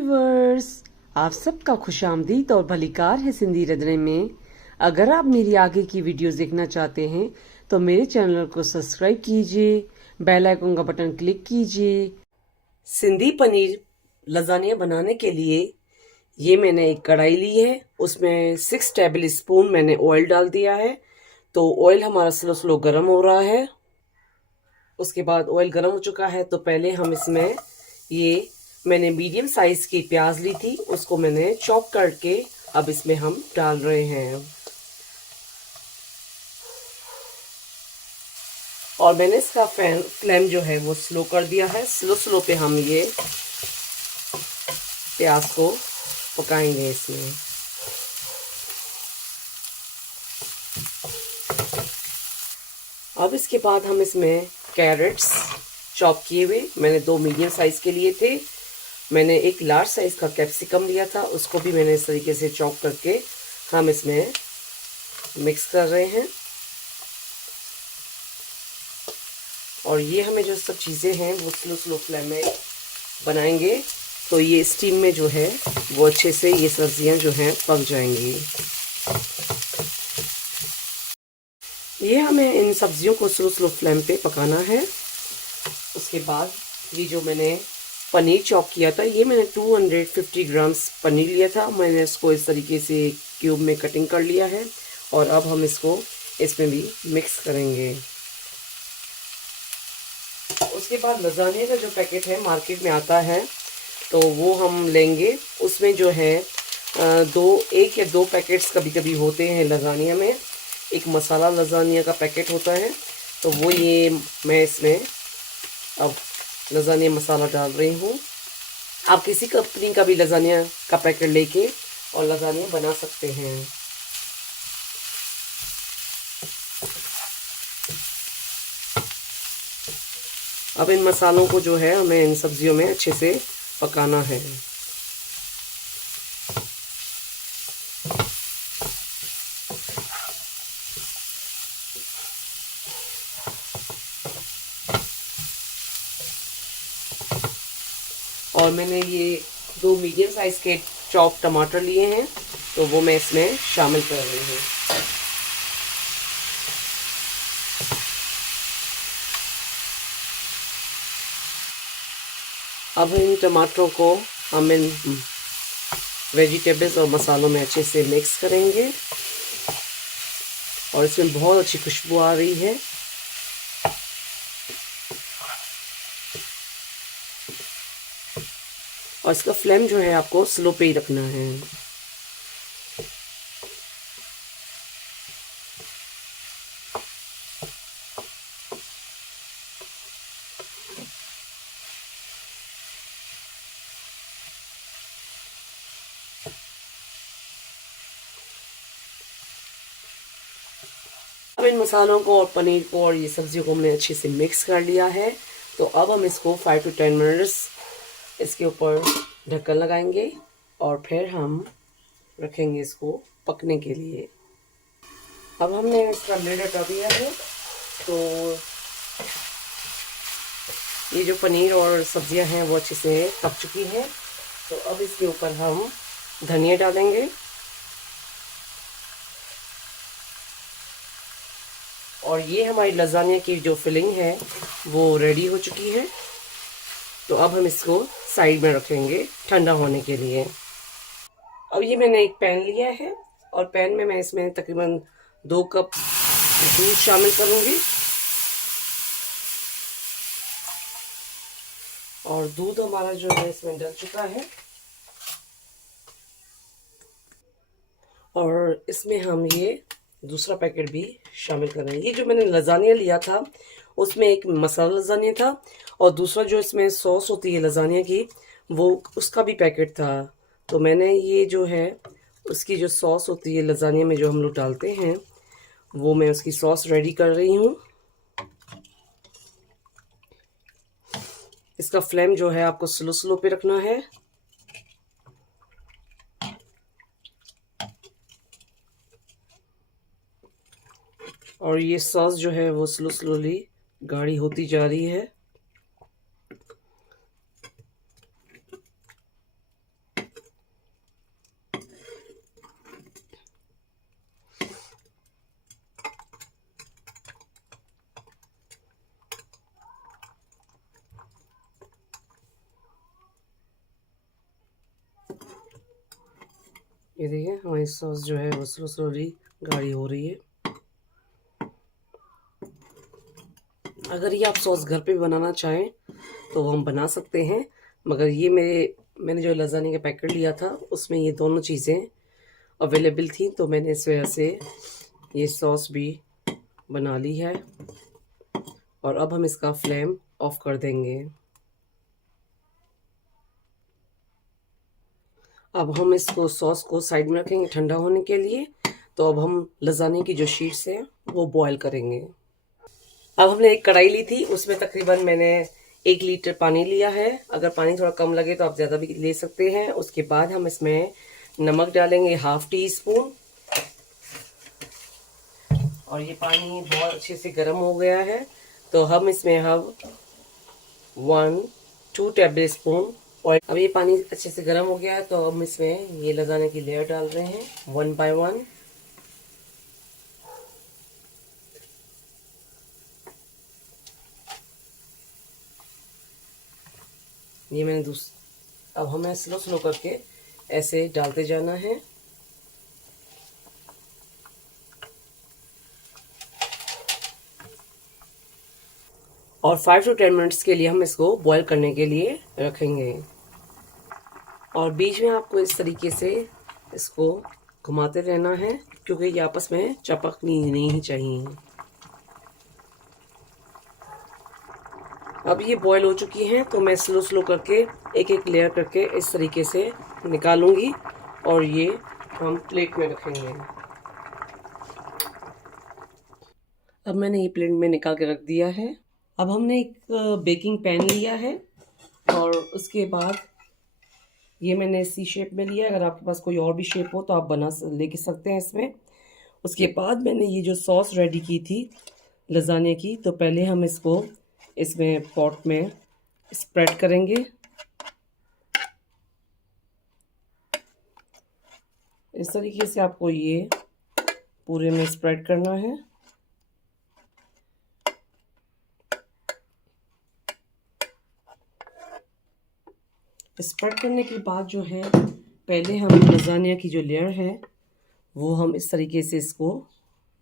Viewers, आप सबका खुशामदीद और भलीकार है सिंधी रंधणे में। अगर आप मेरी आगे की वीडियोस देखना चाहते हैं तो मेरे चैनल को सब्सक्राइब कीजिए, बेल आइकन का बटन क्लिक कीजिए। सिंधी पनीर लजानिया बनाने के लिए ये मैंने एक कढ़ाई ली है, उसमें 6 टेबल स्पून मैंने ऑयल डाल दिया है। तो ऑयल हमारा स्लो स्लो गर्म हो रहा है। उसके बाद ऑयल गर्म हो चुका है तो पहले हम इसमें ये मैंने मीडियम साइज की प्याज ली थी, उसको मैंने चॉप करके अब इसमें हम डाल रहे हैं। और मैंने इसका फ्लेम जो है वो स्लो कर दिया है। स्लो स्लो पे हम ये प्याज को पकाएंगे इसमें। अब इसके बाद हम इसमें कैरेट्स चॉप किए हुए, मैंने 2 मीडियम साइज के लिए थे। मैंने एक लार्ज साइज का कैप्सिकम लिया था, उसको भी मैंने इस तरीके से चॉप करके हम इसमें मिक्स कर रहे हैं। और ये हमें जो सब चीज़ें हैं वो स्लो स्लो फ्लेम में बनाएंगे तो ये स्टीम में जो है वो अच्छे से ये सब्जियां जो हैं पक जाएंगी। ये हमें इन सब्जियों को स्लो स्लो फ्लेम पे पकाना है। उसके बाद ये जो मैंने पनीर चॉप किया था, ये मैंने 250 ग्राम्स पनीर लिया था, मैंने इसको इस तरीके से क्यूब में कटिंग कर लिया है। और अब हम इसको इसमें भी मिक्स करेंगे। उसके बाद लजानिया का जो पैकेट है मार्केट में आता है तो वो हम लेंगे। उसमें जो है एक या दो पैकेट्स कभी कभी होते हैं लजानिया में। एक मसाला लजानिया का पैकेट होता है तो वो ये मैं इसमें अब लजानिया मसाला डाल रही हूँ। आप किसी कंपनी का भी लजानिया का पैकेट लेके और लजानिया बना सकते हैं। अब इन मसालों को जो है हमें इन सब्जियों में अच्छे से पकाना है। और मैंने ये 2 मीडियम साइज के चॉप टमाटर लिए हैं तो वो मैं इसमें शामिल कर रही हूँ। अब इन टमाटरों को हम इन वेजिटेबल्स और मसालों में अच्छे से मिक्स करेंगे और इसमें बहुत अच्छी खुशबू आ रही है। और इसका फ्लेम जो है आपको स्लो पे ही रखना है। अब इन मसालों को और पनीर को और ये सब्जियों को हमने अच्छे से मिक्स कर लिया है। तो अब हम इसको 5 to 10 मिनट्स इसके ऊपर ढक्कन लगाएंगे और फिर हम रखेंगे इसको पकने के लिए। अब हमने इसका लिड हटा दिया है तो ये जो पनीर और सब्जियां हैं वो अच्छे से पक चुकी हैं। तो अब इसके ऊपर हम धनिया डालेंगे और ये हमारी लजानिया की जो फिलिंग है वो रेडी हो चुकी है। तो अब हम इसको साइड में रखेंगे ठंडा होने के लिए। अब ये मैंने एक पैन लिया है और पैन में मैं इसमें तकरीबन 2 कप दूध शामिल करूंगी। और दूध हमारा जो है इसमें डल चुका है और इसमें हम ये दूसरा पैकेट भी शामिल कर रहे हैं। ये जो मैंने लजानिया लिया था उसमें एक मसाला लजानिया था और दूसरा जो इसमें सॉस होती है लजानिया की वो उसका भी पैकेट था। तो मैंने ये जो है उसकी जो सॉस होती है लजानिया में जो हम लोग डालते हैं वो मैं उसकी सॉस रेडी कर रही हूँ। इसका फ्लेम जो है आपको स्लो स्लो पे रखना है। और ये सॉस जो है वो स्लो स्लोली गाढ़ी होती जा रही है। ये देखिए हमारी सॉस जो है वो स्लोली गाढ़ी हो रही है। अगर ये आप सॉस घर पे भी बनाना चाहें तो वो हम बना सकते हैं, मगर ये मैंने जो लज़ानी का पैकेट लिया था उसमें ये दोनों चीज़ें अवेलेबल थी, तो मैंने इस वजह से ये सॉस भी बना ली है। और अब हम इसका फ्लेम ऑफ कर देंगे। अब हम इसको सॉस को साइड में रखेंगे ठंडा होने के लिए। तो अब हम लज़ानी की जो शीट्स हैं वो बॉईल करेंगे। अब हमने एक कढ़ाई ली थी, उसमें तकरीबन मैंने 1 लीटर पानी लिया है। अगर पानी थोड़ा कम लगे तो आप ज़्यादा भी ले सकते हैं। उसके बाद हम इसमें नमक डालेंगे 1/2 टीस्पून। और ये पानी बहुत अच्छे से गर्म हो गया है, तो हम इसमें 2 टेबल स्पून ऑयल। अब ये पानी अच्छे से गर्म हो गया है, तो हम इसमें ये लज़ाने की लेयर डाल रहे हैं 1 बाय 1। ये मैंने अब हमें स्लो करके ऐसे डालते जाना है। और 5 to 10 मिनट्स के लिए हम इसको बॉईल करने के लिए रखेंगे। और बीच में आपको इस तरीके से इसको घुमाते रहना है, क्योंकि ये आपस में चिपकनी नहीं चाहिए। अब ये बॉईल हो चुकी हैं, तो मैं स्लो करके एक एक लेयर करके इस तरीके से निकालूंगी और ये हम प्लेट में रखेंगे। अब मैंने ये प्लेट में निकाल के रख दिया है। अब हमने एक बेकिंग पैन लिया है और उसके बाद ये मैंने सी शेप में लिया है। अगर आपके पास कोई और भी शेप हो तो आप लेके सकते हैं इसमें। उसके बाद मैंने ये जो सॉस रेडी की थी लज़ाने की, तो पहले हम इसको इसमें पॉट में स्प्रेड करेंगे। इस तरीके से आपको ये पूरे में स्प्रेड करना है। स्प्रेड करने के बाद जो है, पहले हम लज़ानिया की जो लेयर है वो हम इस तरीके से इसको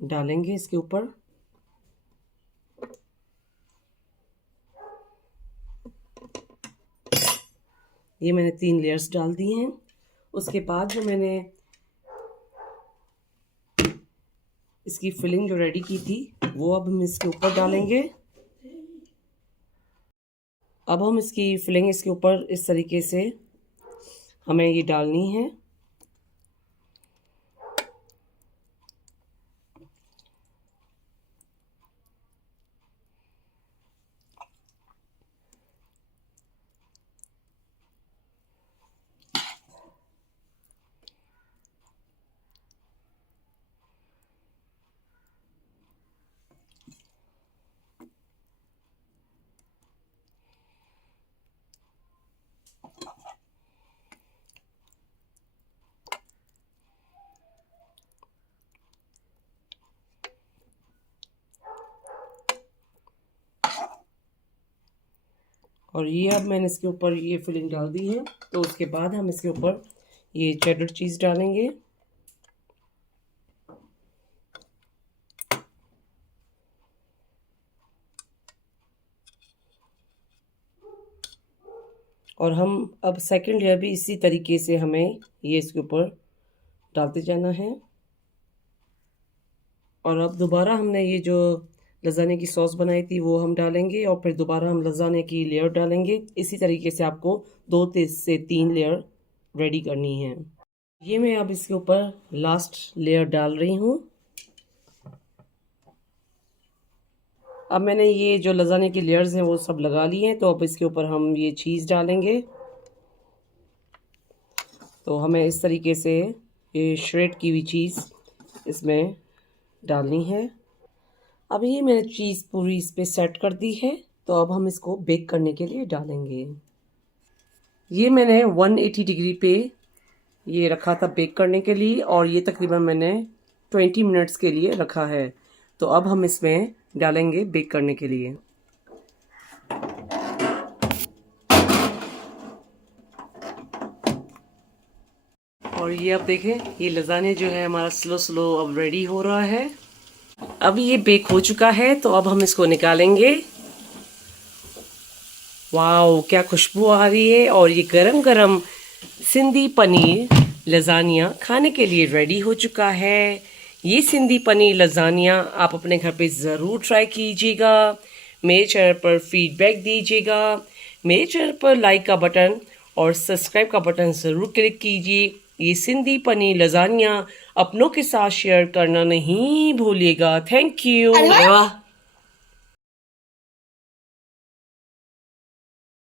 डालेंगे इसके ऊपर। ये मैंने 3 लेयर्स डाल दी हैं। उसके बाद जो मैंने इसकी फिलिंग जो रेडी की थी वो अब हम इसके ऊपर डालेंगे। अब हम इसकी फिलिंग इसके ऊपर इस तरीके से हमें ये डालनी है। और ये अब मैंने इसके ऊपर ये फिलिंग डाल दी है। तो उसके बाद हम इसके ऊपर ये चेडर चीज़ डालेंगे। और हम अब सेकंड लेयर भी इसी तरीके से हमें ये इसके ऊपर डालते जाना है। और अब दोबारा हमने ये जो लज़ाने की सॉस बनाई थी वो हम डालेंगे और फिर दोबारा हम लज़ाने की लेयर डालेंगे। इसी तरीके से आपको 2 से 3 लेयर रेडी करनी है। ये मैं अब इसके ऊपर लास्ट लेयर डाल रही हूँ। अब मैंने ये जो लज़ाने की लेयर्स हैं वो सब लगा ली हैं, तो अब इसके ऊपर हम ये चीज़ डालेंगे। तो हमें इस तरीके से ये श्रेड की हुई चीज़ इसमें डालनी है। अब ये मैंने चीज़ पूरी इस पर सेट कर दी है, तो अब हम इसको बेक करने के लिए डालेंगे। ये मैंने 180 डिग्री पे ये रखा था बेक करने के लिए, और ये तकरीबन मैंने 20 मिनट्स के लिए रखा है। तो अब हम इसमें डालेंगे बेक करने के लिए। और ये अब देखें, ये लजानिया जो है हमारा स्लो स्लो अब रेडी हो रहा है। अब ये बेक हो चुका है, तो अब हम इसको निकालेंगे। वाओ, क्या खुशबू आ रही है। और ये गरम गरम सिंधी पनीर लजानिया खाने के लिए रेडी हो चुका है। ये सिंधी पनीर लजानिया आप अपने घर पे ज़रूर ट्राई कीजिएगा। मेरे चैनल पर फीडबैक दीजिएगा। मेरे चैनल पर लाइक का बटन और सब्सक्राइब का बटन ज़रूर क्लिक कीजिए। ये सिंधी पनीर लजानिया अपनों के साथ शेयर करना नहीं भूलिएगा। Thank you.